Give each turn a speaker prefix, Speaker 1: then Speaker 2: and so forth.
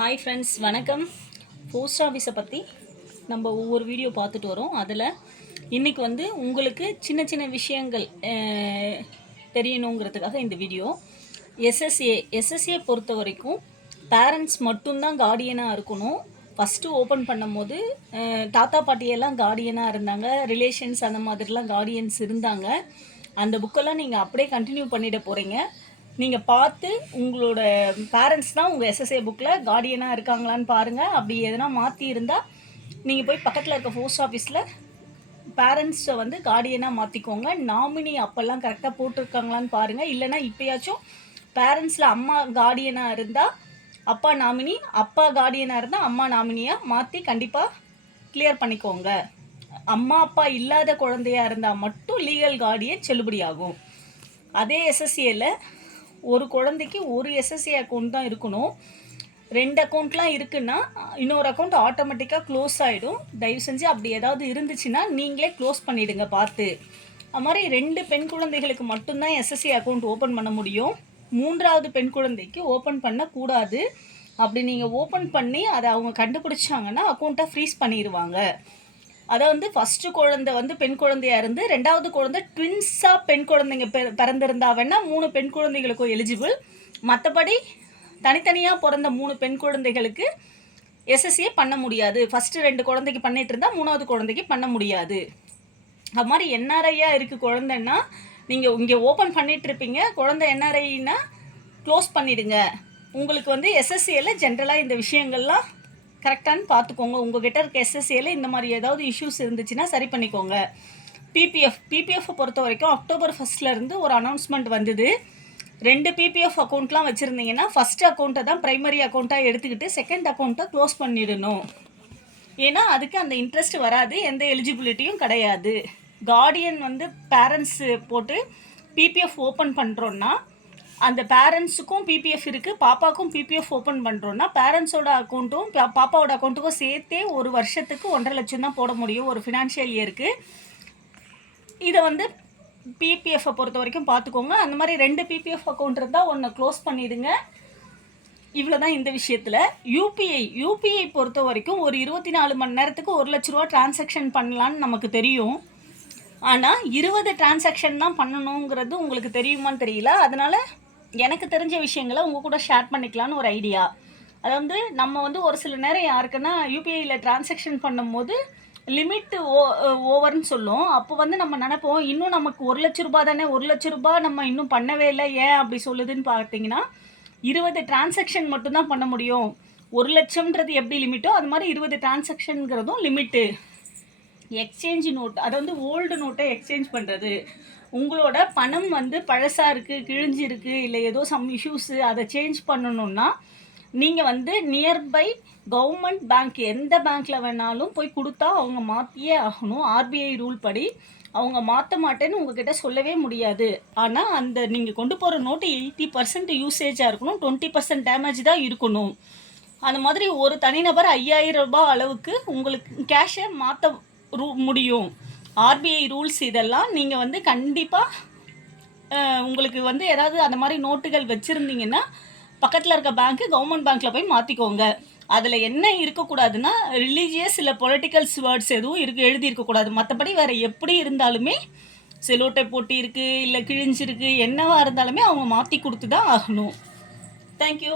Speaker 1: Hi friends வணக்கம். Post ஆஃபீஸை பற்றி நம்ம ஒவ்வொரு வீடியோ பார்த்துட்டு வரோம். அதில் இன்றைக்கி வந்து உங்களுக்கு சின்ன சின்ன விஷயங்கள் தெரியணுங்கிறதுக்காக இந்த வீடியோ எஸ்எஸ்ஏ எஸ்எஸ்ஏ பொறுத்த வரைக்கும் பேரண்ட்ஸ் மட்டும்தான் கார்டியனாக இருக்கணும். ஃபஸ்ட்டு ஓப்பன் பண்ணும்போது தாத்தா பாட்டியெல்லாம் கார்டியனாக இருந்தாங்க. ரிலேஷன்ஸ் அந்த மாதிரிலாம் கார்டியன்ஸ் இருந்தாங்க. அந்த புக்கெல்லாம் நீங்கள் அப்படியே கண்டினியூ பண்ணிட போகிறீங்க நீங்கள் பார்த்து உங்களோட பேரண்ட்ஸ் தான் உங்கள் எஸ்எஸ்ஏ புக்கில் கார்டியனாக இருக்காங்களான்னு பாருங்கள் அப்படி எதனா மாற்றி இருந்தால் நீங்கள் போய் பக்கத்தில் இருக்க போஸ்ட் ஆஃபீஸில் பேரண்ட்ஸை வந்து கார்டியனாக மாற்றிக்கோங்க நாமினி அப்போல்லாம் கரெக்டாக போட்டிருக்காங்களான்னு பாருங்கள் இல்லைன்னா இப்போயாச்சும் பேரண்ட்ஸில் அம்மா கார்டியனாக இருந்தால் அப்பா நாமினி அப்பா கார்டியனாக இருந்தால் அம்மா நாமினியாக மாற்றி கண்டிப்பாக கிளியர் பண்ணிக்கோங்க. அம்மா அப்பா இல்லாத குழந்தையாக இருந்தால் மட்டும் லீகல் கார்டியன் செல்லுபடியாகும். அதே எஸ்எஸ்சியில் ஒரு குழந்தைக்கு ஒரு எஸ்எஸ்சி அக்கௌண்ட் தான் இருக்கணும். ரெண்டு அக்கௌண்ட்லாம் இருக்குன்னா இன்னொரு அக்கௌண்ட் ஆட்டோமேட்டிக்காக க்ளோஸ் ஆகிடும் தயவு செஞ்சு அப்படி ஏதாவது இருந்துச்சுன்னா நீங்களே க்ளோஸ் பண்ணிவிடுங்க பார்த்து. அது மாதிரி ரெண்டு பெண் குழந்தைகளுக்கு மட்டும்தான் எஸ்எஸ்சி அக்கௌண்ட் ஓப்பன் பண்ண முடியும். மூன்றாவது பெண் குழந்தைக்கு ஓப்பன் பண்ணக்கூடாது. அப்படி நீங்கள் ஓப்பன் பண்ணி அதை அவங்க கண்டுபிடிச்சாங்கன்னா அக்கௌண்ட்டை ஃப்ரீஸ் பண்ணிடுவாங்க அதை வந்து ஃபஸ்ட்டு குழந்தை வந்து பெண் குழந்தையா இருந்து ரெண்டாவது குழந்தை ட்வின்ஸாக பெண் குழந்தைங்க பிறந்திருந்தா வேணா மூணு பெண் குழந்தைகளுக்கும் எலிஜிபிள் மற்றபடி தனித்தனியாக பிறந்த மூணு பெண் குழந்தைகளுக்கு எஸ்எஸ்சியே பண்ண முடியாது. ஃபஸ்ட்டு ரெண்டு குழந்தைக்கு பண்ணிட்டு இருந்தால் மூணாவது குழந்தைக்கு பண்ண முடியாது. அது மாதிரி என்ஆர்ஐயாக இருக்குது குழந்தைன்னா நீங்கள் இங்கே ஓப்பன் பண்ணிட்டு இருப்பீங்க. குழந்தை என்ஆர்ஐனா க்ளோஸ் பண்ணிடுங்க. உங்களுக்கு வந்து எஸ்எஸ்சியில் ஜென்ரலாக இந்த விஷயங்கள்லாம் கரெக்டானு பார்த்துக்கோங்க. உங்ககிட்ட இருக்க எஸ்எஸ்சியில் இந்த மாதிரி ஏதாவது இஷ்யூஸ் இருந்துச்சுன்னா சரி பண்ணிக்கோங்க. பிபிஎஃப் பிபிஎஃப் பொறுத்த வரைக்கும் அக்டோபர் ஃபஸ்ட்ல இருந்து ஒரு அனௌன்ஸ்மெண்ட் வந்தது. ரெண்டு பிபிஎஃப் அக்கௌண்ட்லாம் வச்சுருந்தீங்கன்னா ஃபஸ்ட் அக்கௌண்ட்டை தான் ப்ரைமரி அக்கௌண்ட்டாக எடுத்துக்கிட்டு செகண்ட் அக்கௌண்ட்டை க்ளோஸ் பண்ணிடணும். ஏன்னா அதுக்கு அந்த இன்ட்ரெஸ்ட் வராது எந்த எலிஜிபிலிட்டியும் கிடையாது. கார்டியன் வந்து பேரண்ட்ஸு போட்டு பிபிஎஃப் ஓப்பன் பண்ணுறோன்னா அந்த பேரண்ட்ஸுக்கும் பிபிஎஃப் இருக்குது பாப்பாக்கும் பிபிஎஃப் ஓப்பன் பண்ணுறோன்னா பேரண்ட்ஸோட அக்கௌண்ட்டும் பாப்பாவோட அக்கௌண்ட்டுக்கும் சேர்த்தே ஒரு வருஷத்துக்கு ஒன்றரை லட்சம் தான் போட முடியும். ஒரு ஃபினான்ஷியல் இயருக்கு இதை வந்து பிபிஎஃப்பை பொறுத்த வரைக்கும் பார்த்துக்கோங்க அந்த மாதிரி ரெண்டு பிபிஎஃப் அக்கௌண்ட் இருந்தால் ஒன்று க்ளோஸ் பண்ணிடுங்க. இவ்வளோ தான் இந்த விஷயத்தில். யூபிஐ யூபிஐ பொறுத்த வரைக்கும் ஒரு இருபத்தி நாலு மணி நேரத்துக்கு ஒரு லட்ச ரூபா டிரான்சாக்ஷன் பண்ணலான்னு நமக்கு தெரியும். ஆனால் இருபது டிரான்சாக்ஷன் தான் பண்ணணுங்கிறது உங்களுக்கு தெரியுமான்னு தெரியல. அதனால் எனக்கு தெரிஞ்ச விஷயங்களை உங்கள் கூட ஷேர் பண்ணிக்கலான்னு ஒரு ஐடியா அதாவது நம்ம வந்து ஒரு சில நேரம் யாருக்குன்னா யூபிஐயில் டிரான்சாக்ஷன் பண்ணும்போது லிமிட் ஓ ஓவர்னு சொல்லும் அப்போ வந்து நம்ம நினைப்போம் இன்னும் நமக்கு ஒரு லட்ச ரூபா தானே? ஒரு லட்ச ரூபாய் நம்ம இன்னும் பண்ணவே இல்லை. ஏன் அப்படி சொல்லுதுன்னு பார்த்தீங்கன்னா இருபது டிரான்சாக்ஷன் மட்டும்தான் பண்ண முடியும். ஒரு லட்சம்ன்றது எப்படி லிமிட்டோ அது மாதிரி இருபது டிரான்சாக்ஷனுங்கிறதும் லிமிட்டு எக்ஸ்சேஞ்ச் நோட் அதை வந்து ஓல்டு நோட்டை எக்ஸ்சேஞ்ச் பண்ணுறது உங்களோட பணம் வந்து பழசாக இருக்குது கிழிஞ்சு இருக்குது இல்லை ஏதோ சம் இஷ்யூஸு அதை சேஞ்ச் பண்ணணுன்னா நீங்கள் வந்து நியர்பை கவர்மெண்ட் பேங்க் எந்த பேங்க்கில் வேணாலும் போய் கொடுத்தா அவங்க மாற்றியே ஆகணும். ஆர்பிஐ ரூல் படி அவங்க மாற்ற மாட்டேன்னு உங்ககிட்ட சொல்லவே முடியாது. ஆனால் அந்த நீங்கள் கொண்டு போகிற நோட்டு எயிட்டி பர்சன்ட் யூசேஜாக இருக்கணும் டுவெண்ட்டி பர்சன்ட் டேமேஜ் தான் இருக்கணும். அந்த மாதிரி ஒரு தனிநபர் ஐயாயிரம் ரூபாய் அளவுக்கு உங்களுக்கு கேஷை மாற்ற ரூ முடியும். ஆர்பிஐ ரூல்ஸ் இதெல்லாம் நீங்கள் வந்து கண்டிப்பாக உங்களுக்கு வந்து ஏதாவது அந்த மாதிரி நோட்டுகள் வச்சுருந்தீங்கன்னா பக்கத்தில் இருக்க பேங்க்கு கவர்மெண்ட் பேங்க்கில் போய் மாற்றிக்கோங்க அதில் என்ன இருக்கக்கூடாதுன்னா ரிலீஜியஸ் இல்லை பொலிட்டிக்கல்ஸ் வேர்ட்ஸ் எதுவும் இருக்கு எழுதி இருக்கக்கூடாது மற்றபடி வேறு எப்படி இருந்தாலுமே செலோட்டை போட்டி இருக்குது இல்லை கிழிஞ்சிருக்கு என்னவாக இருந்தாலுமே அவங்க மாற்றி கொடுத்து தான் ஆகணும் தேங்க்யூ